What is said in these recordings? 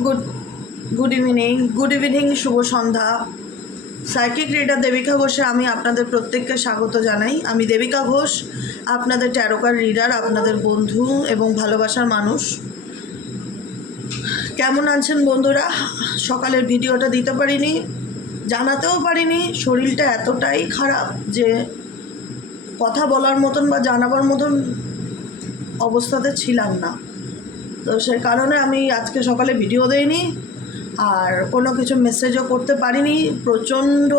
Good good evening, শুভ সন্ধ্যা। Psychic reader Devika ঘোষে আমি আপনাদের প্রত্যেককে স্বাগত জানাই। আমি দেবিকা ঘোষ, আপনাদের ট্যারোকার রিডার, আপনাদের বন্ধু এবং ভালোবাসার মানুষ। কেমন আছেন বন্ধুরা? সকালের ভিডিওটা দিতে পারিনি, জানাতেও পারিনি। শরীরটা এতটাই খারাপ যে কথা বলার মতন বা জানাবার মতন অবস্থাতে ছিলাম না। তো সেই কারণে আমি আজকে সকালে ভিডিও দেইনি, আর কোনো কিছু মেসেজও করতে পারিনি। প্রচণ্ড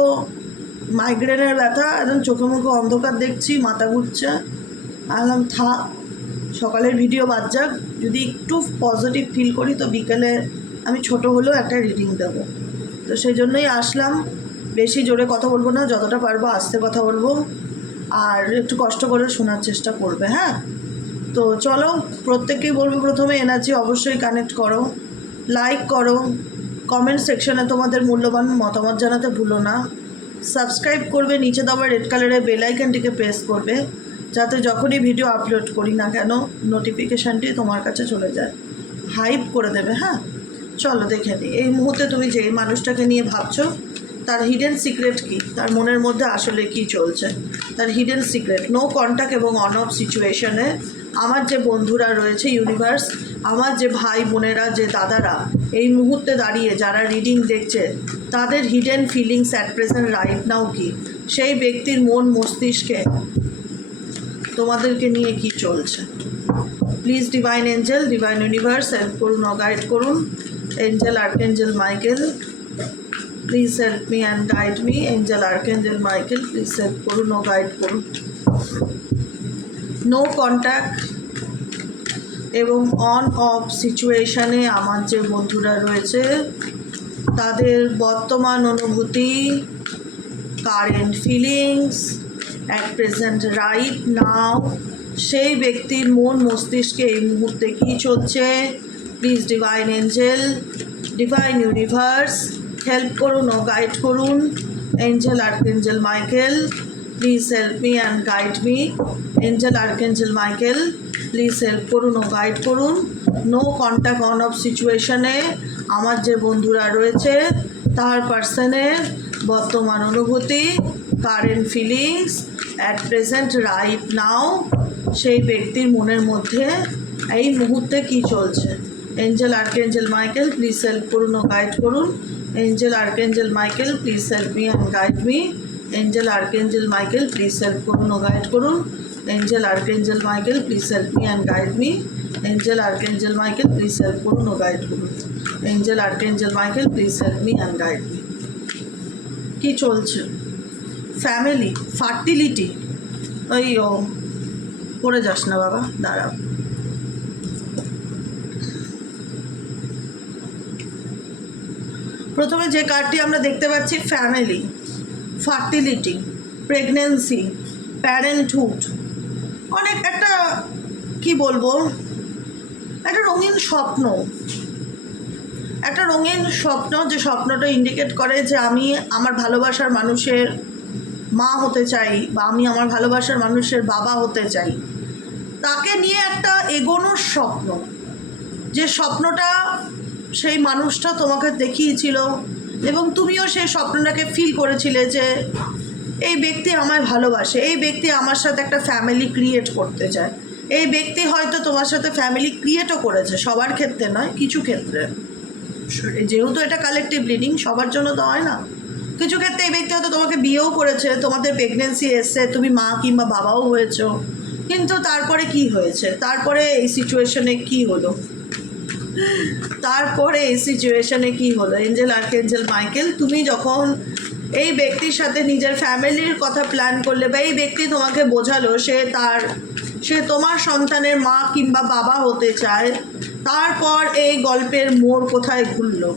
মাইগ্রেনের ব্যথা, একদম চোখে মুখে অন্ধকার দেখছি, মাথা ঘুরছে। আলাম থাক, সকালের ভিডিও বাদ যাক। যদি একটু পজিটিভ ফিল করি তো বিকেলে আমি ছোট হলেও একটা রিডিং দেবো। তো সেই জন্যই আসলাম। বেশি জোরে কথা বলবো না, যতটা পারবো আস্তে কথা বলবো, আর একটু কষ্ট করে শোনার চেষ্টা করবে। হ্যাঁ, তো চলো, প্রত্যেককেই বলবো প্রথমে এনার্জি অবশ্যই কানেক্ট করো, লাইক করো, কমেন্ট সেকশনে তোমাদের মূল্যবান মতামত জানাতে ভুলো না, সাবস্ক্রাইব করবে, নিচে দেওয়া রেড কালারের বেল আইকনটিকে প্রেস করবে, যাতে যখনই ভিডিও আপলোড করি না কেন নোটিফিকেশানটি তোমার কাছে চলে যায়। হাইপ করে দেবে। হ্যাঁ, চলো দেখে নিই এই মুহূর্তে তুমি যে মানুষটাকে নিয়ে ভাবছো তার হিডেন সিক্রেট কী, তার মনের মধ্যে আসলে কী চলছে, তার হিডেন সিক্রেট। নো কন্ট্যাক্ট এবং অন অফ সিচুয়েশনে আমার যে বন্ধুরা রয়েছে ইউনিভার্স, আমার যে ভাই বোনেরা, যে দাদারা এই মুহূর্তে দাঁড়িয়ে যারা রিডিং দেখছে, তাদের hidden feelings at present right now কি, সেই ব্যক্তির মন মস্তিষ্কে তোমাদেরকে নিয়ে কি চলছে। Please divine angel, divine universe help করুন ও গাইড করুন। Angel archangel Michael, please help me and guide me. Angel archangel Michael, please help করুন ও গাইড করুন। নো কন্ট্যাক্ট এবং অন অফ সিচুয়েশানে আমার যে বন্ধুরা রয়েছে তাদের বর্তমান অনুভূতি, current feelings at present right now, সেই ব্যক্তির মন মস্তিষ্কে এই মুহূর্তে কী চলছে। Please divine angel, divine universe help করুন ও গাইড করুন। Angel archangel Michael, please help me and guide me. Angel archangel Michael, please help করুন ও গাইড করুন। নো কন্ট্যাক্ট অন অফ সিচুয়েশনে আমার যে বন্ধুরা রয়েছে তার পার্সনের বর্তমান অনুভূতি, current feelings at present right now, সেই ব্যক্তির মনের মধ্যে এই মুহূর্তে কী চলছে। Angel archangel Michael, please help করুন ও গাইড করুন। Angel archangel Michael, please help me and guide me. Angel archangel Michael, please help করুন ও গাইড করুন। Angel archangel Michael, please help me and guide me. Angel archangel Michael, please help করুন ও guide করুন। Angel archangel Michael, please help me and guide me. কী চলছে? Family, fertility. ওই ও পড়ে যাস না বাবা, দাঁড়াও। প্রথমে যে কার্ডটি আমরা দেখতে পাচ্ছি, ফ্যামিলি, ফার্টিলিটি, প্রেগনেন্সি, প্যারেন্টহুড, অনেক একটা কি বলবো, একটা রঙিন স্বপ্ন, একটা রঙিন স্বপ্ন, যে স্বপ্নটা ইন্ডিকেট করে যে আমি আমার ভালোবাসার মানুষের মা হতে চাই, বা আমি আমার ভালোবাসার মানুষের বাবা হতে চাই। তাকে নিয়ে একটা এগোনোর স্বপ্ন, যে স্বপ্নটা সেই মানুষটা তোমাকে দেখিয়েছিল এবং তুমিও সেই স্বপ্নটাকে ফিল করেছিলে যে এই ব্যক্তি আমায় ভালোবাসে, এই ব্যক্তি আমার সাথে একটা ফ্যামিলি ক্রিয়েট করতে চায়। এই ব্যক্তি হয়তো তোমার সাথে ফ্যামিলি ক্রিয়েটও করেছে, সবার ক্ষেত্রে নয়, কিছু ক্ষেত্রে। যেহেতু এটা কালেকটিভ রিডিং, সবার জন্য তো হয় না। কিছু ক্ষেত্রে এই ব্যক্তি হয়তো তোমাকে বিয়েও করেছে, তোমাদের প্রেগনেন্সি এসছে, তুমি মা কিংবা বাবাও হয়েছো, কিন্তু তারপরে কি হয়েছে, তারপরে এই সিচুয়েশনে কি হলো, তারপরে এই সিচুয়েশনে কি হলো। এঞ্জেল আর্কএঞ্জেল মাইকেল, তুমি যখন এই ব্যক্তির সাথে নিজের ফ্যামিলির কথা প্ল্যান করলে, বা এই ব্যক্তি তোমাকে বোঝালো সে তোমার সন্তানের মা কিংবা বাবা হতে চায়, তারপর এই গল্পের মোড় কোথায় ঘুরলো,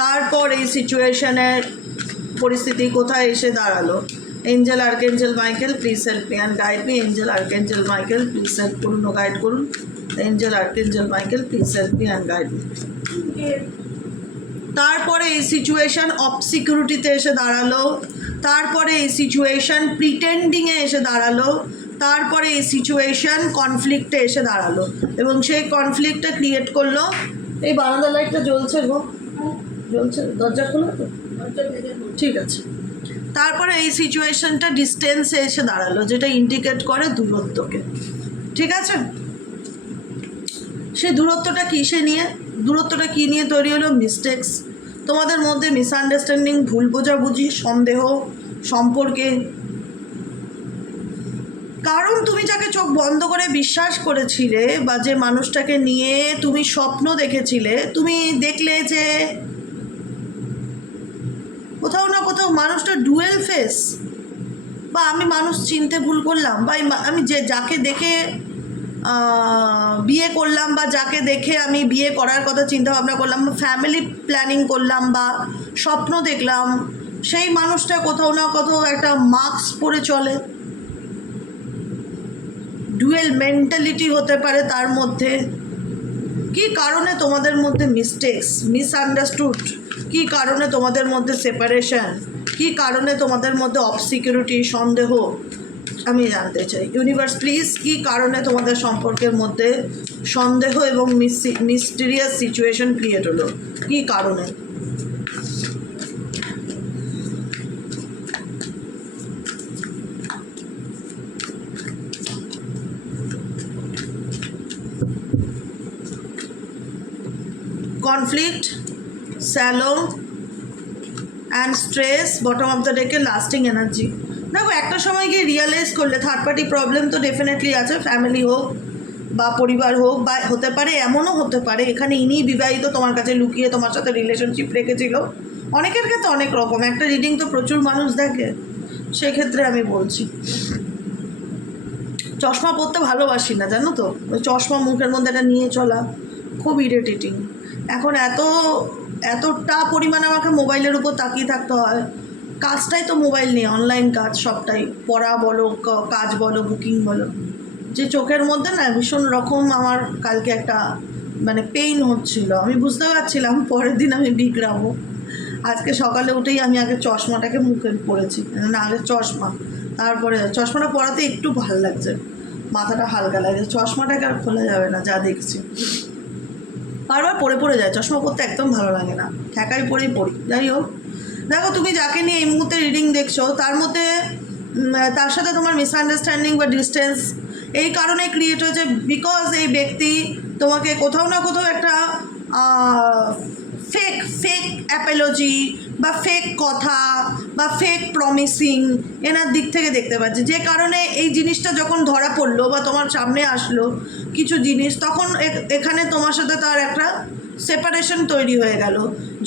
তারপর এই সিচুয়েশনের পরিস্থিতি কোথায় এসে দাঁড়ালো। Angel archangel Michael, please help me and guide me. Angel archangel Michael, please help করুন ও গাইড করুন। Angel archangel Michael, please help me and guide me. তারপরে এই সিচুয়েশান অবসিকিউরিটিতে এসে দাঁড়ালো, তারপরে এই সিচুয়েশান প্রিটেন্ডিংয়ে এসে দাঁড়ালো, তারপরে এই সিচুয়েশান কনফ্লিক্টে এসে দাঁড়ালো, এবং সেই কনফ্লিক্টটা ক্রিয়েট করলো এই বারান্দা লাইটটা জ্বলছে গো, জ্বলছে, দরজা খোলা তো, ঠিক আছে। তারপরে এই সিচুয়েশনটা ডিস্টেন্সে এসে দাঁড়ালো, যেটা ইন্ডিকেট করে দূরত্বকে, ঠিক আছে। সেই দূরত্বটা দূরত্বটা কী নিয়ে তৈরি হলো? মিস্টেক্স, তোমাদের মধ্যে মিসআন্ডারস্ট্যান্ডিং, ভুল বোঝাবুঝি, সন্দেহ সম্পর্কে। কারণ তুমি যাকে চোখ বন্ধ করে বিশ্বাস করেছিলে বা যে মানুষটাকে নিয়ে তুমি স্বপ্ন দেখেছিলে, তুমি দেখলে যে কোথাও না কোথাও মানুষটা ডুয়েল ফেস, বা আমি মানুষ চিনতে ভুল করলাম, বা আমি যাকে দেখে বিয়ে করলাম, বা যাকে দেখে আমি বিয়ে করার কথা চিন্তা ভাবনা করলাম, ফ্যামিলি প্ল্যানিং করলাম, বা স্বপ্ন দেখলাম, সেই মানুষটা কোথাও না কোথাও একটা মাস্ক পরে চলে। ডুয়েল মেন্টালিটি হতে পারে তার মধ্যে। কী কারণে তোমাদের মধ্যে মিস্টেক্স, মিসআন্ডারস্টুড, কী কারণে তোমাদের মধ্যে সেপারেশন, কী কারণে তোমাদের মধ্যে অবসিকিউরিটি, সন্দেহ, আমি জানতে চাই। ইউনিভার্স প্লিজ, কী কারণে তোমাদের সম্পর্কের মধ্যে সন্দেহ এবং মিস্টিরিয়াস সিচুয়েশন ক্রিয়েট হলো, কী কারণে? Conflict, shallow and stress, bottom of the ডেকে লাস্টিং এনার্জি। দেখো, একটা সময় গিয়ে রিয়েলাইজ করলে থার্ড পার্টি প্রবলেম তো ডেফিনেটলি আছে, ফ্যামিলি হোক বা পরিবার হোক, বা হতে পারে এমনও হতে পারে এখানে ইনি বিবাহিত, তোমার কাছে লুকিয়ে তোমার সাথে রিলেশনশিপ রেখেছিল। অনেকের ক্ষেত্রে অনেক রকম, একটা রিডিং তো প্রচুর মানুষ দেখে, সেক্ষেত্রে আমি বলছি চশমা পরতে ভালোবাসি না, জানো তো, ওই চশমা মুখের মধ্যে এটা নিয়ে চলা খুব ইরিটেটিং। এখন এতটা পরিমাণে আমাকে মোবাইলের উপর তাকিয়ে থাকতে হয়, কাজটাই তো মোবাইল নিয়ে, অনলাইন কাজ সবটাই, পড়া বলো, কাজ বলো, বুকিং বলো, যে চোখের মধ্যে না ভীষণ রকম আমার কালকে একটা মানে পেইন হচ্ছিল, আমি বুঝতে পারছিলাম পরের দিন আমি বিগড়াবো। আজকে সকালে উঠেই আমি আগে চশমাটাকে মুখে পড়েছি, না আগে চশমা, তারপরে চশমাটা পরাতে একটু ভালো লাগছে, মাথাটা হালকা লাগছে, চশমাটাকে আর খোলা যাবে না, যা দেখছি বারবার পড়ে যায়, চশমা পরতে একদম ভালো লাগে না, ঠেকাই পরেই পড়ি। যাই হোক, দেখো তুমি যাকে নিয়ে এই মুহূর্তে রিডিং দেখছো তার মধ্যে তার সাথে তোমার মিসআন্ডারস্ট্যান্ডিং বা ডিস্টেন্স এই কারণে ক্রিয়েট হয়েছে, বিকজ এই ব্যক্তি তোমাকে কোথাও না কোথাও একটা ফেক অ্যাপোলজি বা ফেক কথা বা ফেক প্রমিসিং এনার দিক থেকে দেখতে পাচ্ছি, যে কারণে এই জিনিসটা যখন ধরা পড়লো বা তোমার সামনে আসলো কিছু জিনিস, তখন এখানে তোমার সাথে তার একটা সেপারেশন তৈরি হয়ে গেল,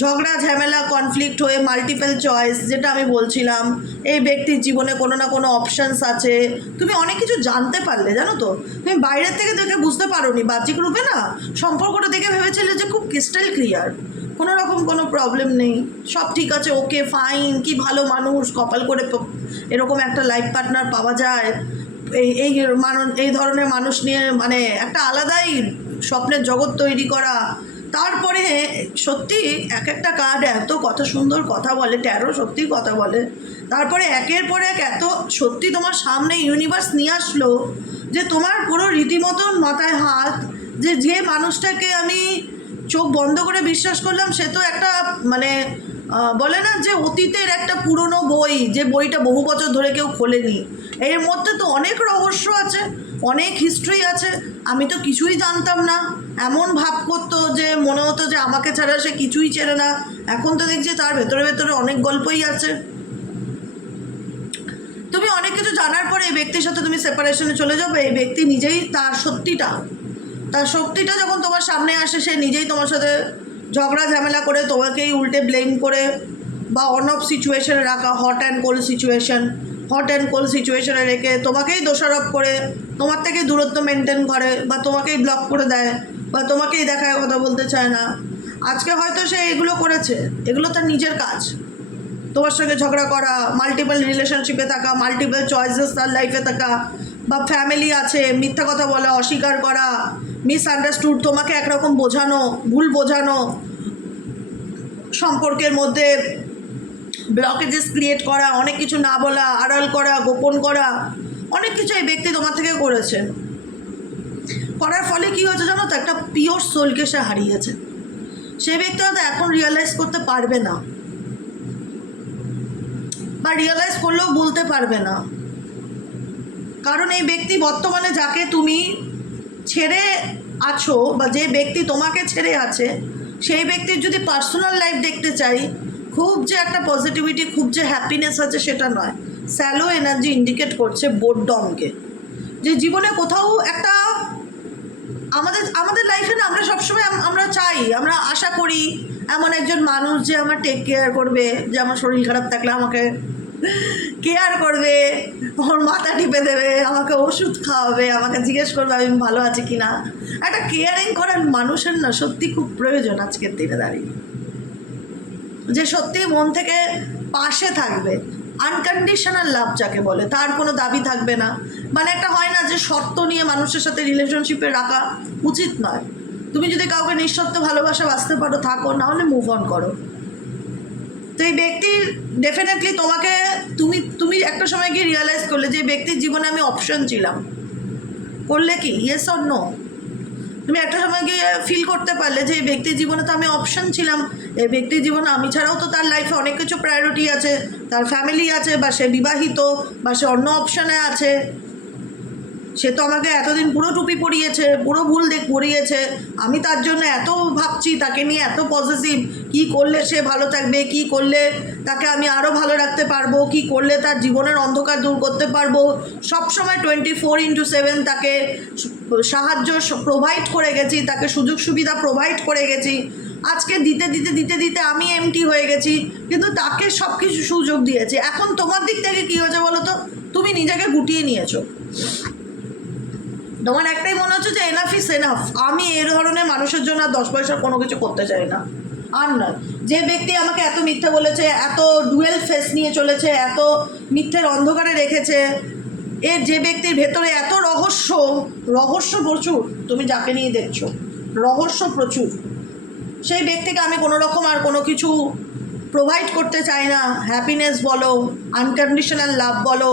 ঝগড়া ঝামেলা কনফ্লিক্ট হয়ে মাল্টিপল চয়েস, যেটা আমি বলছিলাম এই ব্যক্তির জীবনে কোনো না কোনো অপশানস আছে, তুমি অনেক কিছু জানতে পারলে, জানো তো, তুমি বাইরের থেকে দেখে বুঝতে পারোনি, বাহ্যিক রূপে না সম্পর্কটা দেখে ভেবেছিলে যে খুব ক্রিস্টাল ক্লিয়ার, কোনো রকম কোনো প্রবলেম নেই, সব ঠিক আছে, ওকে ফাইন, কি ভালো মানুষ, কপাল করে এরকম একটা লাইফ পার্টনার পাওয়া যায়, এই ধরনের মানুষ নিয়ে মানে একটা আলাদাই স্বপ্নের জগৎ তৈরি করা। তারপরে সত্যি এক একটা কার্ড এত কত সুন্দর কথা বলে, ট্যারো সত্যি কথা বলে, তারপরে একের পর এক এত সত্যি তোমার সামনে ইউনিভার্স নিয়ে আসলো যে তোমার পুরো রীতিমতন মাথায় হাত, যে মানুষটাকে আমি চোখ বন্ধ করে বিশ্বাস করলাম সে তো একটা মানে বলে না যে অতীতের একটা পুরনো বই, যে বইটা বহু বছর ধরে কেউ খোলেনি, এর মধ্যে তো অনেক রহস্য আছে, অনেক হিস্ট্রি আছে, আমি তো কিছুই জানতাম না, এমন ভাব করতো যে মনে হতো যে আমাকে ছাড়া সে কিছুই চেনে না, এখন তো দেখছি তার ভেতরে ভেতরে অনেক গল্পই আছে। তুমি অনেক কিছু জানার পরে এই ব্যক্তির সাথে তুমি সেপারেশনে চলে যাবে, এই ব্যক্তি নিজেই তার শক্তিটা যখন তোমার সামনে আসে, সে নিজেই তোমার সাথে ঝগড়া ঝামেলা করে তোমাকেই উল্টে ব্লেম করে বা অন অফ সিচুয়েশনে রাখা, হট অ্যান্ড কোল্ড সিচুয়েশনে রেখে তোমাকেই দোষারোপ করে তোমার থেকে দূরত্ব মেনটেন করে বা তোমাকেই ব্লক করে দেয় বা তোমাকেই দেখায়, কথা বলতে চায় না। আজকে হয়তো সে এগুলো করেছে, এগুলো তার নিজের কাজ, তোমার সঙ্গে ঝগড়া করা, মাল্টিপল রিলেশনশিপে থাকা, মাল্টিপল চয়েসেস তার লাইফে থাকা, বা ফ্যামিলি আছে, মিথ্যা কথা বলা, অস্বীকার করা, মিসআন্ডারস্টুড, তোমাকে একরকম বোঝানো, ভুল বোঝানো, সম্পর্কের মধ্যে ব্লকেজেস ক্রিয়েট করা, অনেক কিছু না বলা, আড়াল করা, গোপন করা, অনেক কিছু এই ব্যক্তি তোমার থেকে করেছে। করার ফলে কী হয়েছে জানো তো, একটা পিওর সোলকে সে হারিয়েছে। সেই ব্যক্তি হয়তো এখন রিয়েলাইজ করতে পারবে না, বা রিয়েলাইজ করলেও বলতে পারবে না। কারণ এই ব্যক্তি বর্তমানে যাকে তুমি ছেড়ে আছো, বা যে ব্যক্তি তোমাকে ছেড়ে আছে, সেই ব্যক্তির যদি পার্সোনাল লাইফ দেখতে চাই, খুব যে একটা পজিটিভিটি, খুব যে হ্যাপিনেস আছে সেটা নয়। স্যালো এনার্জি ইন্ডিকেট করছে বোরডমকে, যে জীবনে কোথাও একটা আমাদের লাইফে না, আমরা সবসময় আমরা চাই, আমরা আশা করি এমন একজন মানুষ যে আমার টেক কেয়ার করবে, যে আমার শরীর খারাপ থাকলে আমাকে কেয়ার করবে, ওর মাথা টিপে দেবে, আমাকে ওষুধ খাওয়াবে, আমাকে জিজ্ঞেস করবে আমি ভালো আছি কি না। একটা কেয়ারিং করার মানুষের না সত্যি খুব প্রয়োজন আজকের দিনে দাঁড়িয়ে, যে সত্যি মন থেকে পাশে থাকবে। আনকন্ডিশনাল লাভ যাকে বলে, তার কোনো দাবি থাকবে না। মানে একটা হয় না যে শর্ত নিয়ে মানুষের সাথে রিলেশনশিপে রাখা উচিত নয়। তুমি যদি কাউকে নিঃশর্ত ভালোবাসা বাঁচতে পারো থাকো, নাহলে মুভ অন করো। তো এই ব্যক্তির ডেফিনেটলি তোমাকে, তুমি একটা সময় গিয়ে রিয়েলাইজ করলে যে ব্যক্তির জীবনে আমি অপশন ছিলাম, করলে কি ইয়েস অর নো? তুমি একটা সময় গিয়ে ফিল করতে পারলে যে এই ব্যক্তির জীবনে তো আমি অপশন ছিলাম, এই ব্যক্তির জীবনে আমি ছাড়াও তো তার লাইফে অনেক কিছু প্রায়োরিটি আছে, তার ফ্যামিলি আছে, বা সে বিবাহিত, বা সে অন্য অপশানে আছে। সে তো আমাকে এতদিন পুরো টুপি পরিয়েছে, পুরো ভুল পরিয়েছে, আমি তার জন্য এত ভাবছি, তাকে নিয়ে এত পজিটিভ, কি করলে সে ভালো থাকবে, কি করলে তাকে আমি আরও ভালো রাখতে পারবো, কি করলে তার জীবনের অন্ধকার দূর করতে পারবো। সবসময় 24/7 তাকে সাহায্য প্রোভাইড করে গেছি, তাকে সুযোগ সুবিধা প্রোভাইড করে গেছি। আজকে দিতে দিতে দিতে দিতে আমি এমটি হয়ে গেছি, কিন্তু তাকে সব কিছু সুযোগ দিয়েছি। এখন তোমার দিক থেকে কী হয়েছে বলো তো? তুমি নিজেকে গুটিয়ে নিয়েছো। তোমার একটাই মনে হচ্ছে যে এনাফ ইস এনাফ, আমি এই ধরনের মানুষের জন্য আর 10 পয়সার কোনো কিছু করতে চাই না। আর নয়, যে ব্যক্তি আমাকে এত মিথ্যে বলেছে, এত ডুয়েল ফেস নিয়ে চলেছে, এত মিথ্যের অন্ধকারে রেখেছে, এর যে ব্যক্তির ভেতরে এত রহস্য প্রচুর, তুমি যাকে নিয়ে দেখছো রহস্য প্রচুর, সেই ব্যক্তিকে আমি কোনো রকম আর কোনো কিছু প্রোভাইড করতে চাই না। হ্যাপিনেস বলো, আনকন্ডিশনাল লাভ বলো,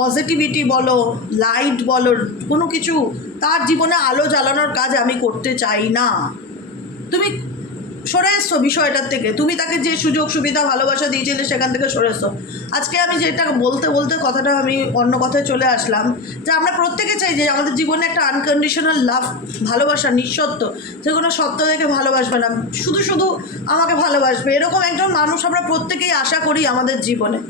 পজিটিভিটি বলো, লাইট বলো, কোনো কিছু তার জীবনে আলো জ্বালানোর কাজ আমি করতে চাই না। তুমি সরে এসছো বিষয়টার থেকে, তুমি তাকে যে সুযোগ সুবিধা ভালোবাসা দিয়েছিলে সেখান থেকে সরে এসছো। আজকে আমি যেটা বলতে বলতে কথাটা আমি অন্য কথায় চলে আসলাম, যে আমরা প্রত্যেকে চাই যে আমাদের জীবনে একটা আনকন্ডিশনাল লাভ, ভালোবাসা, নিঃশর্ত, যে কোনো সত্য দেখে ভালোবাসবে না, শুধু শুধু আমাকে ভালোবাসবে, এরকম একজন মানুষ আমরা প্রত্যেকেই আশা করি আমাদের জীবনে।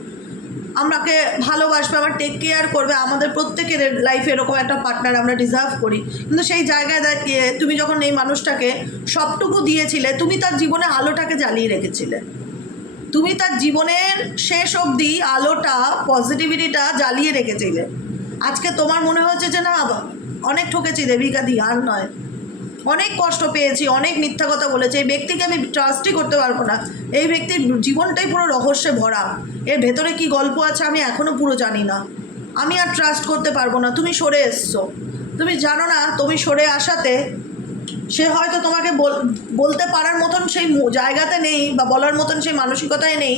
আমাকে ভালোবাসবে, আমার টেক কেয়ার করবে, আমাদের প্রত্যেকের লাইফে এরকম একটা পার্টনার আমরা ডিজার্ভ করি। কিন্তু সেই জায়গায় দাঁড়িয়ে তুমি যখন এই মানুষটাকে সবটুকু দিয়েছিলে, তুমি তার জীবনে আলোটাকে জ্বালিয়ে রেখেছিলে, তুমি তার জীবনের শেষ অবধি আলোটা, পজিটিভিটিটা জ্বালিয়ে রেখেছিলে। আজকে তোমার মনে হচ্ছে যে না অনেক ঠকেছি দেবিকা দি, আর নয়, অনেক কষ্ট পেয়েছি, অনেক মিথ্যা কথা বলেছে, এই ব্যক্তিকে আমি ট্রাস্টই করতে পারবো না, এই ব্যক্তির জীবনটাই পুরো রহস্যে ভরা, এর ভেতরে কি গল্প আছে আমি এখনও পুরো জানি না, আমি আর ট্রাস্ট করতে পারবো না। তুমি সরে এসছো, তুমি জানো না তুমি সরে আসাতে সে হয়তো তোমাকে বলতে পারার মতন সেই জায়গাতে নেই, বা বলার মতন সেই মানসিকতায় নেই।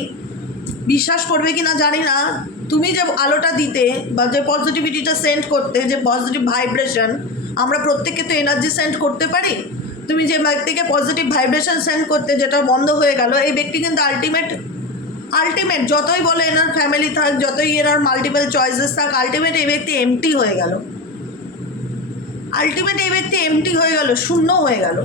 বিশ্বাস করবে কি না জানি না, তুমি যে আলোটা দিতে বা যে পজিটিভিটিটা সেন্ড করতে, যে পজিটিভ ভাইব্রেশন, আমরা প্রত্যেকে তো এনার্জি সেন্ড করতে পারি, তুমি যে ব্যক্তিকে পজিটিভ ভাইব্রেশন সেন্ড করতে, যেটা বন্ধ হয়ে গেল, এই ব্যক্তি কিন্তু আলটিমেট যতই বলে এনার ফ্যামিলি থাক, যতই এনার মাল্টিপল চয়েসেস থাক, আলটিমেট এই ব্যক্তি এমটি হয়ে গেল, শূন্য হয়ে গেল।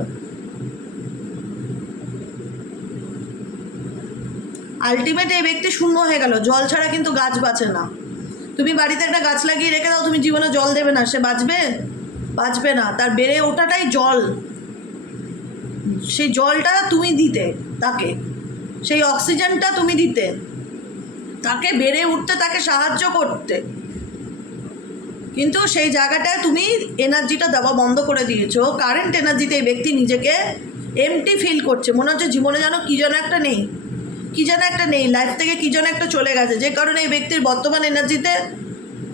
আলটিমেট এই ব্যক্তি শূন্য হয়ে গেল। জল ছাড়া কিন্তু গাছ বাঁচে না। তুমি বাড়িতে একটা গাছ লাগিয়ে রেখে দাও, তুমি জীবনে জল দেবে না, সে বাঁচবে না। তার বেড়ে ওঠাটাই জল, সেই জলটা তুমি দিতে তাকে, সেই অক্সিজেনটা তুমি দিতে তাকে, বেড়ে উঠতে তাকে সাহায্য করতে, কিন্তু সেই জায়গাটায় তুমি এনার্জিটা দেওয়া বন্ধ করে দিয়েছো। কারেন্ট এনার্জিতে এই ব্যক্তি নিজেকে এমটি ফিল করছে, মনে হচ্ছে জীবনে যেন কী যেন একটা নেই, লাইফ থেকে কী যেন একটা চলে গেছে, যে কারণে এই ব্যক্তির বর্তমান এনার্জিতে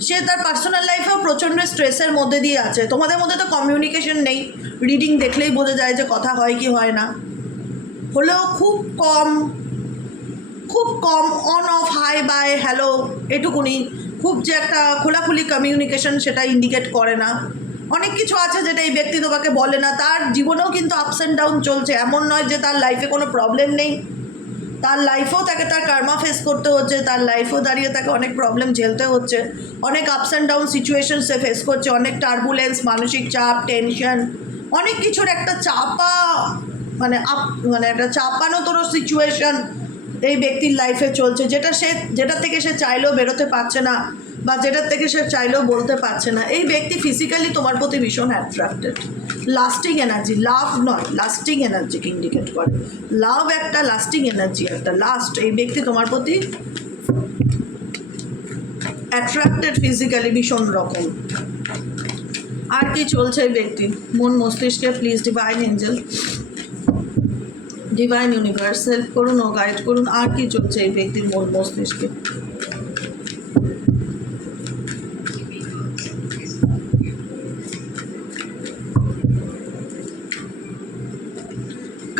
সে তার পার্সোনাল লাইফেও প্রচণ্ড স্ট্রেসের মধ্যে দিয়ে আছে। তোমাদের মধ্যে তো কমিউনিকেশন নেই, রিডিং দেখলেই বোঝা যায় যে কথা হয় কি হয় না, হলেও খুব কম on off, hi bye hello, এটুকুনি, খুব যে একটা খোলাখুলি কমিউনিকেশন সেটা ইন্ডিকেট করে না। অনেক কিছু আছে যেটা এই ব্যক্তি তোমাকে বলে না। তার জীবনেও কিন্তু আপস অ্যান্ড ডাউন চলছে, এমন নয় যে তার লাইফে কোনো প্রবলেম নেই। তার লাইফেও তাকে তার কার্মা ফেস করতে হচ্ছে, তার লাইফেও দাঁড়িয়ে তাকে অনেক প্রবলেম ঝেলতে হচ্ছে, অনেক ups and down situation say face করছে, অনেক টার্বুলেন্স, মানসিক চাপ, টেনশন, অনেক কিছুর একটা চাপা মানে একটা চাপানো তোর সিচুয়েশন এই ব্যক্তির লাইফে চলছে, যেটা থেকে সে চাইলেও বেরোতে পারছে না, বা যেটার থেকে সে চাইলেও বলতে পারছে না। এই ব্যক্তি ফিজিক্যালি তোমার প্রতি ভীষণ অ্যাট্রাক্টেড, লাস্টিং এনার্জি, লাভ নয় লাস্টিং এনার্জিকে ইন্ডিকেট করে। লাভ একটা, লাস্টিং এনার্জি একটা, লাস্ট। এই ব্যক্তি তোমার প্রতি অ্যাট্রাক্টেড ফিজিক্যালি ভীষণ রকম। আর কি চলছে এই ব্যক্তি মন মস্তিষ্কে? Please divine angel, divine universe help করুন ও গাইড করুন। আর কি চলছে এই ব্যক্তির মন মস্তিষ্কে?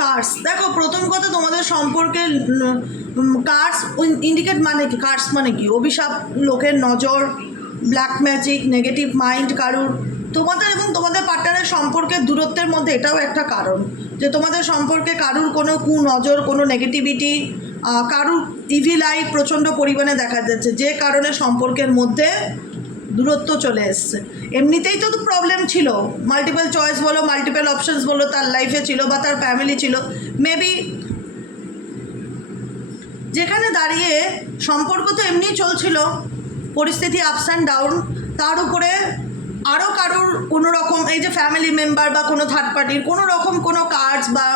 কার্স, দেখো প্রথম কথা তোমাদের সম্পর্কে কার্স ইন্ডিকেট মানে কি? কার্স মানে কি? অভিশাপ, লোকের নজর, ব্ল্যাক ম্যাজিক, নেগেটিভ মাইন্ড কারুর। তোমাদের এবং তোমাদের পার্টনারের সম্পর্কের দূরত্বের মধ্যে এটাও একটা কারণ যে তোমাদের সম্পর্কে কারুর কোনো কুনজর, কোনো নেগেটিভিটি, কারুর ইভিল আই প্রচণ্ড পরিমাণে দেখা যাচ্ছে, যে কারণে সম্পর্কের মধ্যে দূরত্ব চলে এসছে। এমনিতেই তো প্রবলেম ছিল, মাল্টিপল চয়েস বলো, মাল্টিপল অপশনস বলো, তার লাইফে ছিল বা তার ফ্যামিলি ছিল। মেবি যেখানে দাঁড়িয়ে সম্পর্ক তো এমনি চলছিল, পরিস্থিতি আপস অ্যান্ড ডাউন, তার উপরে আরও কারুর কোনো রকম, এই যে ফ্যামিলি মেম্বার বা কোনো থার্ড পার্টির কোনো রকম কোনো কার্ডস বা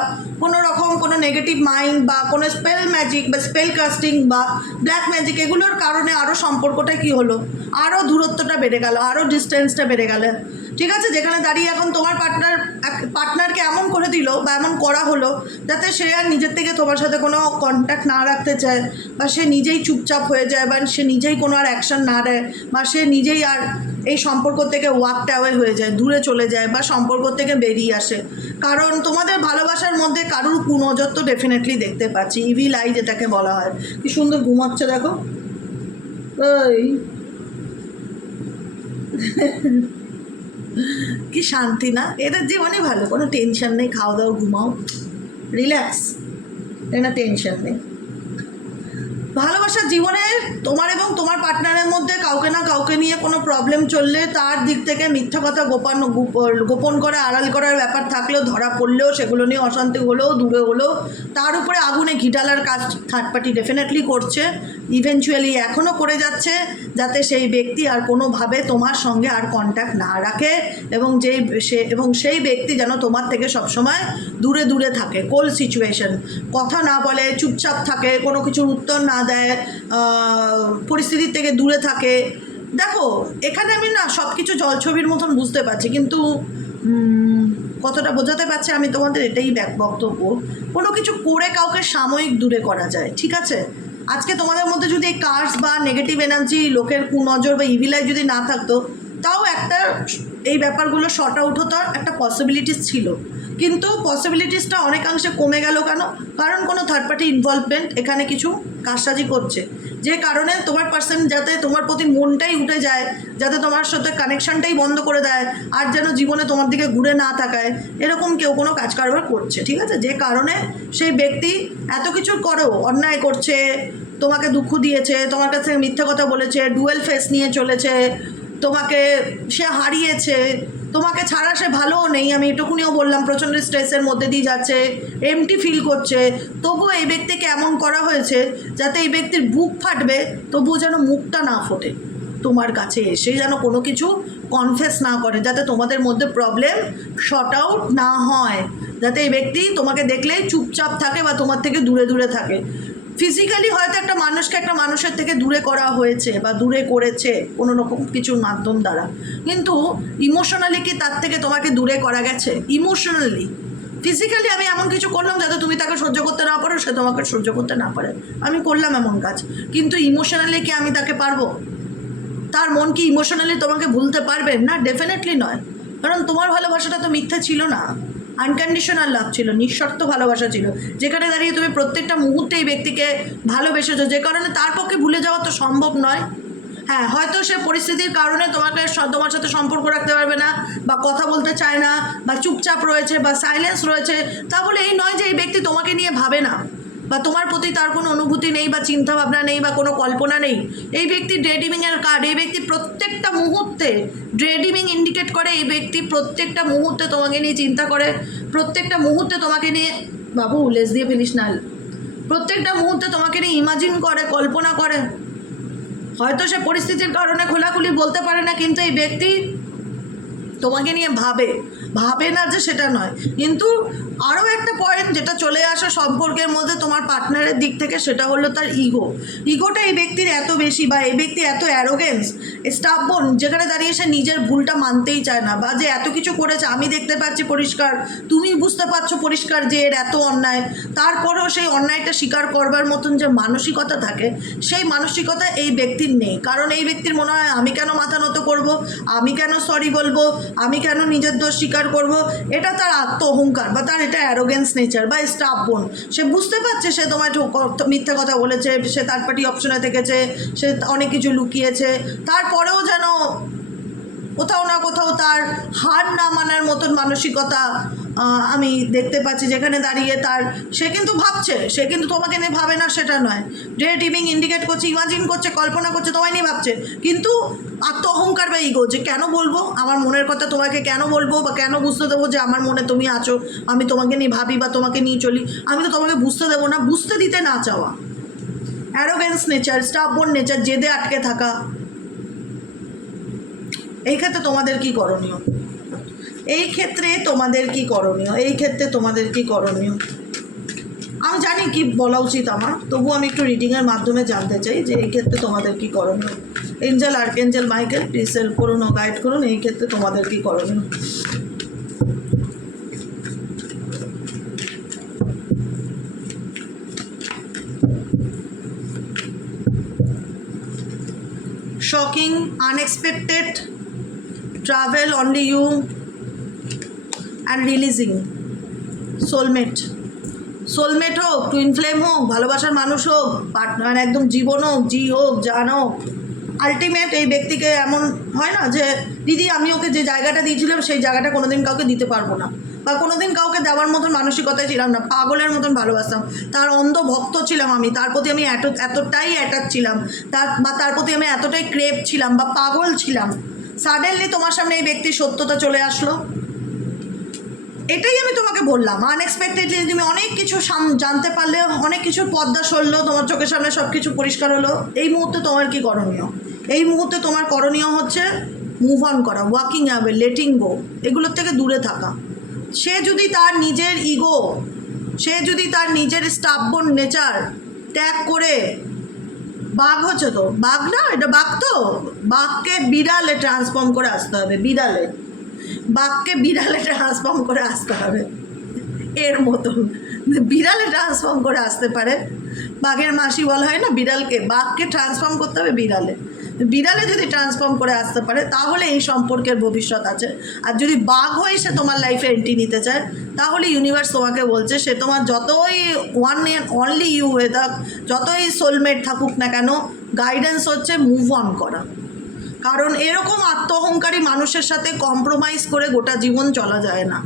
কোনো রকম কোনো নেগেটিভ মাইন্ড বা কোনো স্পেল ম্যাজিক বা স্পেল কাস্টিং বা ব্ল্যাক ম্যাজিক, এগুলোর কারণে আরও সম্পর্কটা কি হলো, আরও দূরত্বটা বেড়ে গেল, আরও ডিস্টেন্সটা বেড়ে গেল। ঠিক আছে, যেখানে দাঁড়িয়ে এখন তোমার পার্টনারকে এমন করে দিল বা এমন করা হলো যাতে সে আর নিজের থেকে তোমার সাথে কোনো কন্ট্যাক্ট না রাখতে চায়, বা সে নিজেই চুপচাপ হয়ে যায়, বা সে নিজেই কোনো আর অ্যাকশন না নেয়, বা সে নিজেই আর এই সম্পর্ক থেকে ওয়াকড অ্যাওয়ে হয়ে যায়, দূরে চলে যায়, বা সম্পর্ক থেকে বেরিয়ে আসে। কারণ তোমাদের ভালোবাসার মধ্যে কারুর কুনজর তো ডেফিনেটলি দেখতে পাচ্ছি, ইভিল আই যেটাকে বলা হয়। কি সুন্দর ঘুমাচ্ছে দেখো, ওই কি শান্তি না? এদের জীবনই ভালো, কোনো টেনশন নেই, খাওয়া দাওয়া ঘুমাও, রিল্যাক্স, না টেনশন নেই। ভালোবাসার জীবনে তোমার এবং তোমার পার্টনারের মধ্যে কাউকে না কাউকে নিয়ে কোনো প্রবলেম চললে, তার দিক থেকে মিথ্যা কথা গোপন করে আড়াল করার ব্যাপার থাকলেও, ধরা পড়লেও, সেগুলো নিয়ে অশান্তি হলেও, দূরে হলেও, তার উপরে আগুনে ঘিটালার কাজ থার্ড পার্টি ডেফিনেটলি করছে, ইভেনচুয়ালি এখনও করে যাচ্ছে, যাতে সেই ব্যক্তি আর কোনোভাবে তোমার সঙ্গে আর কন্ট্যাক্ট না রাখে, এবং সেই ব্যক্তি যেন তোমার থেকে সবসময় দূরে দূরে থাকে, কোল্ড সিচুয়েশন, কথা না বলে, চুপচাপ থাকে, কোনো কিছুর উত্তর না দেয়, পরিস্থিতির থেকে দূরে থাকে। দেখো এখানে আমি না সব কিছু জলছবির মতন বুঝতে পারছি, কিন্তু কতটা বোঝাতে পারছে আমি তোমাদের এটাই বক্তব্য। কোনো কিছু করে কাউকে সাময়িক দূরে করা যায়, ঠিক আছে? আজকে তোমাদের মধ্যে যদি এই কার্স বা নেগেটিভ এনার্জি, লোকের কুনজর বা ইভিলাই যদি না থাকতো, তাও একটা এই ব্যাপারগুলো শর্ট আউট হতো, একটা পসিবিলিটিস ছিল। কিন্তু পসিবিলিটিসটা অনেকাংশে কমে গেল কেন? কারণ কোনো থার্ড পার্টি ইনভলভমেন্ট এখানে কিছু কারসাজি করছে, যে কারণে তোমার পার্সন যাতে তোমার প্রতি মনটাই উঠে যায়, যাতে তোমার সাথে কানেকশানটাই বন্ধ করে দেয়, আর যেন জীবনে তোমার দিকে ঘুরে না তাকায়, এরকম কেউ কোনো কাজ কারবার করছে, ঠিক আছে? যে কারণে সেই ব্যক্তি এত কিছুর করেও অন্যায় করছে, তোমাকে দুঃখ দিয়েছে, তোমার কাছে মিথ্যে কথা বলেছে, ডুয়েল ফেস নিয়ে চলেছে, তোমাকে সে হারিয়েছে, তোমাকে ছাড়া সে ভালোও নেই, আমি এটুকুনিও বললাম, প্রচণ্ড স্ট্রেসের মধ্যে দিয়ে যাচ্ছে, এমটি ফিল করছে। তবুও এই ব্যক্তিকে এমন করা হয়েছে যাতে এই ব্যক্তির বুক ফাটবে, তবুও যেন মুখটা না ফোটে, তোমার কাছে এসে যেন কোনো কিছু কনফেস না করে, যাতে তোমাদের মধ্যে প্রবলেম শর্ট আউট না হয়, যাতে এই ব্যক্তি তোমাকে দেখলেই চুপচাপ থাকে বা তোমার থেকে দূরে দূরে থাকে। ফিজিক্যালি হয়তো একটা মানুষকে একটা মানুষের থেকে দূরে করা হয়েছে বা দূরে করেছে কোনো রকম কিছুর মাধ্যম দ্বারা, কিন্তু ইমোশনালি কি তার থেকে তোমাকে দূরে করা গেছে? ইমোশনালি, ফিজিক্যালি আমি এমন কিছু করলাম যাতে তুমি তাকে সহ্য করতে না পারো, সে তোমাকে সহ্য করতে না পারে, আমি করলাম এমন কাজ, কিন্তু ইমোশনালি কি আমি তাকে পারবো? তার মন কি ইমোশনালি তোমাকে ভুলতে পারবে? না, ডেফিনেটলি নয়। কারণ তোমার ভালোবাসাটা তো মিথ্যা ছিল না, আনকন্ডিশনাল লাভ ছিল, নিঃশর্ত ভালোবাসা ছিল, যেখানে দাঁড়িয়ে তুমি প্রত্যেকটা মুহূর্তে এই ব্যক্তিকে ভালোবেসেছো, যে কারণে তার পক্ষে ভুলে যাওয়া তো সম্ভব নয়। হ্যাঁ, হয়তো সে পরিস্থিতির কারণে তোমার সাথে সম্পর্ক রাখতে পারবে না, বা কথা বলতে চায় না, বা চুপচাপ রয়েছে, বা সাইলেন্স রয়েছে। তাহলে এই নয় যে এই ব্যক্তি তোমাকে নিয়ে ভাবে না, বা তোমার প্রতি তার কোনো অনুভূতি নেই, বা চিন্তা ভাবনা নেই, বা কোনো কল্পনা নেই। এই ব্যক্তি ড্রেডিমিংয়ের কার্ড। এই ব্যক্তি প্রত্যেকটা মুহূর্তে ড্রেডিমিং ইন্ডিকেট করে। এই ব্যক্তি প্রত্যেকটা মুহূর্তে তোমাকে নিয়ে চিন্তা করে, প্রত্যেকটা মুহূর্তে তোমাকে নিয়ে, বাবু লেজ দিয়ে ফেলিস না, প্রত্যেকটা মুহূর্তে তোমাকে নিয়ে ইমাজিন করে, কল্পনা করে। হয়তো সে পরিস্থিতির কারণে খোলাখুলি বলতে পারে না, কিন্তু এই ব্যক্তি তোমাকে নিয়ে ভাবে না যে সেটা নয়। কিন্তু আরও একটা পয়েন্ট যেটা চলে আসে সম্পর্কের মধ্যে তোমার পার্টনারের দিক থেকে, সেটা হলো তার ইগোটা এই ব্যক্তির এত বেশি, বা এই ব্যক্তি এত অ্যারোগেন্স, স্টাববর্ন, যেখানে দাঁড়িয়ে সে নিজের ভুলটা মানতেই চায় না, বা যে এত কিছু করেছে আমি দেখতে পাচ্ছি পরিষ্কার, তুমি বুঝতে পারছো পরিষ্কার যে এর এত অন্যায়, তারপরেও সেই অন্যায়টা স্বীকার করবার মতন যে মানসিকতা থাকে, সেই মানসিকতা এই ব্যক্তির নেই। কারণ এই ব্যক্তির মনে হয় আমি কেন মাথা নত করবো, আমি কেন সরি বলবো, আমি কেন নিজের দোষ স্বীকার করব। এটা তার আত্ম অহংকার, বা তার এটা অ্যারোগেন্স নেচার, বা স্টাববর্ন। সে বুঝতে পারছে সে তোমায় মিথ্যা কথা বলেছে, সে থার্ড পার্টি অপশনে থেকেছে, সে অনেক কিছু লুকিয়েছে, তারপরেও যেন কোথাও না কোথাও তার হার না মানার মতন মানসিকতা আমি দেখতে পাচ্ছি, যেখানে দাঁড়িয়ে সে কিন্তু ভাবছে, সে কিন্তু তোমাকে নিয়ে ভাবে না সেটা নয়। ড্রেডিমিং ইন্ডিকেট করছে, ইমাজিন করছে, কল্পনা করছে, তোমায় নিয়ে ভাবছে, কিন্তু আত্ম অহংকার বা ইগো, যে কেন বলবো আমার মনের কথা তোমাকে, কেন বলবো বা কেন বুঝতে দেবো যে আমার মনে তুমি আছো, আমি তোমাকে নিয়ে ভাবি বা তোমাকে নিয়ে চলি, আমি তো তোমাকে বুঝতে দেবো না, বুঝতে দিতে না চাওয়া, অ্যারোগেন্স নেচার, স্টাববর্ন নেচার, জেদে আটকে থাকা। এই ক্ষেত্রে তোমাদের কি করণীয়? আমি জানি কি বলা উচিত আমার, তবু আমি একটু রিডিংয়ের মাধ্যমে জানতে চাই যে এই ক্ষেত্রে তোমাদের কি করণীয়। Angel, archangel Michael, please help করুন ও গাইড করুন, এই ক্ষেত্রে তোমাদের কি করণীয়। Shocking, unexpected, travel, only you, and releasing. Soulmate হোক, টুইন ফ্লেম হোক, ভালোবাসার মানুষ হোক, পার্টনার একদম জীবন হোক, জান হোক, আলটিমেট এই ব্যক্তিকে এমন হয় না যে দিদি আমি ওকে যে জায়গাটা দিয়েছিলাম সেই জায়গাটা কোনোদিন কাউকে দিতে পারবো না, বা কোনোদিন কাউকে দেওয়ার মতন মানসিকতায় ছিলাম না, পাগলের মতন ভালোবাসতাম, তার অন্ধ ভক্ত ছিলাম আমি, তার প্রতি আমি এতটাই অ্যাটাচ ছিলাম, তার প্রতি আমি এতটাই ক্রেভ ছিলাম বা পাগল ছিলাম। সাডেনলি তোমার সামনে এই ব্যক্তির সত্যতা চলে আসলো। এটাই আমি তোমাকে বললাম, আনএক্সপেক্টেডলি তুমি অনেক কিছু জানতে পারলে, অনেক কিছুর পর্দা সরলো, তোমার চোখের সামনে সব কিছু পরিষ্কার হলো। এই মুহূর্তে তোমার কি করণীয়? এই মুহূর্তে তোমার করণীয় হচ্ছে মুভ অন করা, ওয়াকিং অ্যাওয়ে, লেটিং গো, এগুলোর থেকে দূরে থাকা। সে যদি তার নিজের ইগো, সে যদি তার নিজের স্টাববর্ন নেচার ত্যাগ করে, বাঘ হচ্ছে তো, বাঘ না এটা, বাঘ তো, বাঘকে বিড়ালে ট্রান্সফর্ম করে আসতে হবে, বাঘকে বিড়ালে ট্রান্সফর্ম করে আসতে হবে, এর মতন বিড়ালে ট্রান্সফর্ম করে আসতে পারে। বাঘের মাসি বলা হয় না বিড়ালকে, বাঘকে ট্রান্সফর্ম করতে হবে বিড়ালে যদি ট্রান্সফর্ম করে আসতে পারে তাহলে এই সম্পর্কের ভবিষ্যৎ আছে। আর যদি বাঘ হয়ে সে তোমার লাইফে এন্ট্রি নিতে চায়, তাহলে ইউনিভার্স তোমাকে বলছে সে তোমার যতই ওয়ান অ্যান্ড অনলি ইউ হয়ে থাক, যতই সোলমেট থাকুক না কেন, গাইডেন্স হচ্ছে মুভ অন করা। কারণ এরকম আত্ম অহংকারী মানুষের সাথে কম্প্রোমাইজ করে গোটা জীবন চলা যায় না।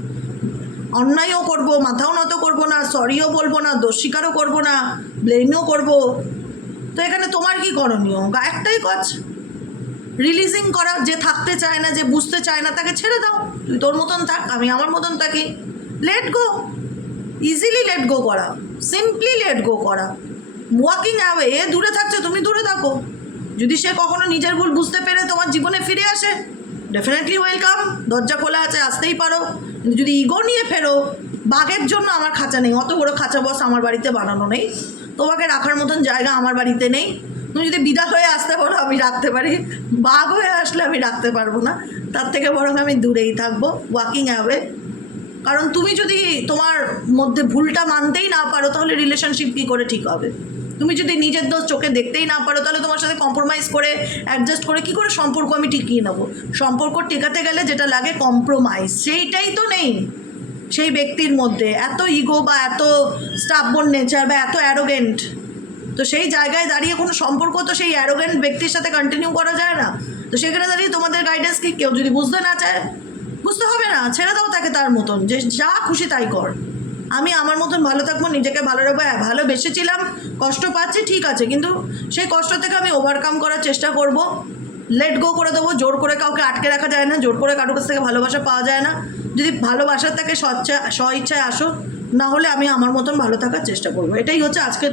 অন্যায়ও করব, মাথাও নত করব না, সরিও বলবো না, দোষ স্বীকারও করবো না, ব্লেমও করবো। তো এখানে তোমার কি করণীয়? একটাই কাজ, রিলিজিং করা। যে থাকতে চায় না, যে বুঝতে চায় না, তাকে ছেড়ে দাও। তুই তোর মতন থাক, আমি আমার মতন থাকি। Let go, easily let go করা, সিম্পলি লেট গো করা, ওয়াকিং অ্যাওয়ে। এ দূরে থাকছে, তুমি দূরে থাকো। যদি সে কখনো নিজের ভুল বুঝতে পেরে তোমার জীবনে ফিরে আসে, ডেফিনেটলি ওয়েলকাম, দরজা খোলা আছে, আসতেই পারো। কিন্তু যদি ইগো নিয়ে ফেরো, বাঘের জন্য আমার খাঁচা নেই, অত বড় খাঁচা বস আমার বাড়িতে বানানো নেই, তোমাকে রাখার মতন জায়গা আমার বাড়িতে নেই। তুমি যদি বিড়াল হয়ে আসতে পারো আমি রাখতে পারি, বাঘ হয়ে আসলে আমি রাখতে পারবো না। তার থেকে বরং আমি দূরেই থাকবো, ওয়াকিং অ্যাওয়ে। কারণ তুমি যদি তোমার মধ্যে ভুলটা মানতেই না পারো, তাহলে রিলেশনশিপ কী করে ঠিক হবে? তুমি যদি নিজের দোষ চোখে দেখতেই না পারো, তাহলে তোমার সাথে কম্প্রোমাইজ করে, অ্যাডজাস্ট করে কী করে সম্পর্ক আমি টিকিয়ে নেবো? সম্পর্ক টেকাতে গেলে যেটা লাগে কম্প্রোমাইজ, সেইটাই তো নেই সেই ব্যক্তির মধ্যে। এত ইগো বা এত স্টাববর্ন নেচার বা এত অ্যারোগেন্ট, তো সেই জায়গায় দাঁড়িয়ে কোনো সম্পর্ক তো সেই অ্যারোগেন্ট ব্যক্তির সাথে কন্টিনিউ করা যায় না। তো সেখানে দাঁড়িয়ে তোমাদের গাইডেন্স কি, কেউ যদি বুঝতে না চায় বুঝতে হবে না, ছেড়ে দাও তাকে তার মতন, যে যা খুশি তাই কর। আমি আমার মতন ভালো থাকবো, নিজেকে ভালো রাখবো। হ্যাঁ, ভালোবেসেছিলাম, কষ্ট পাচ্ছি, ঠিক আছে, কিন্তু সেই কষ্ট থেকে আমি ওভারকাম করার চেষ্টা করব, লেট গো করে দেবো। জোর করে কাউকে আটকে রাখা যায় না, জোর করে কারোর কাছ থেকে ভালোবাসা পাওয়া যায় না। যদি ভালোবাসার থেকে স্ব ইচ্ছায় আসো, না হলে আমি আমার মতন ভালো থাকার চেষ্টা করবো। এটাই হচ্ছে আজকে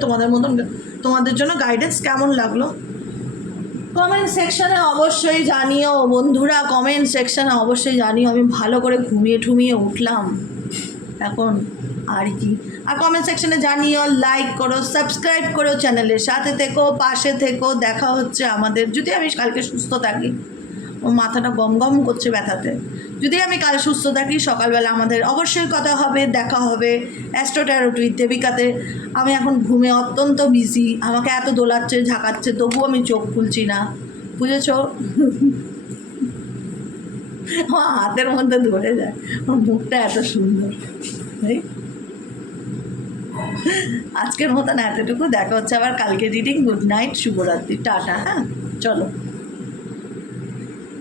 তোমাদের জন্য গাইডেন্স। কেমন লাগলো কমেন্ট সেকশানে অবশ্যই জানিও বন্ধুরা, কমেন্ট সেকশানে অবশ্যই জানিও। আমি ভালো করে ঘুমিয়ে উঠলাম এখন, আর কি। আর কমেন্ট সেকশানে জানিও, লাইক করো, সাবস্ক্রাইব করো, চ্যানেলের সাথে থেকো, পাশে থেকো। দেখা হচ্ছে আমাদের, যদি আমি কালকে সুস্থ থাকি, ও মাথাটা গম গম করছে ব্যথাতে, যদি আমি কাল সুস্থ থাকি সকালবেলা আমাদের অবশ্যই কথা হবে, দেখা হবে অ্যাস্ট্রো ট্যারো উইথ দেবিকাতে। আমি এখন ঘুমে অত্যন্ত বিজি, আমাকে এত দোলাচ্ছে ঝাঁকাচ্ছে, তবুও আমি চোখ খুলছি না, বুঝেছো? আমার হাতের মধ্যে ধরে যায়, আমার মুখটা এত সুন্দর। আজকের মতন এতটুকু, দেখা হচ্ছে আবার কালকে রিডিং। গুড নাইট, শুভরাত্রি, টাটা। হ্যাঁ, চলো।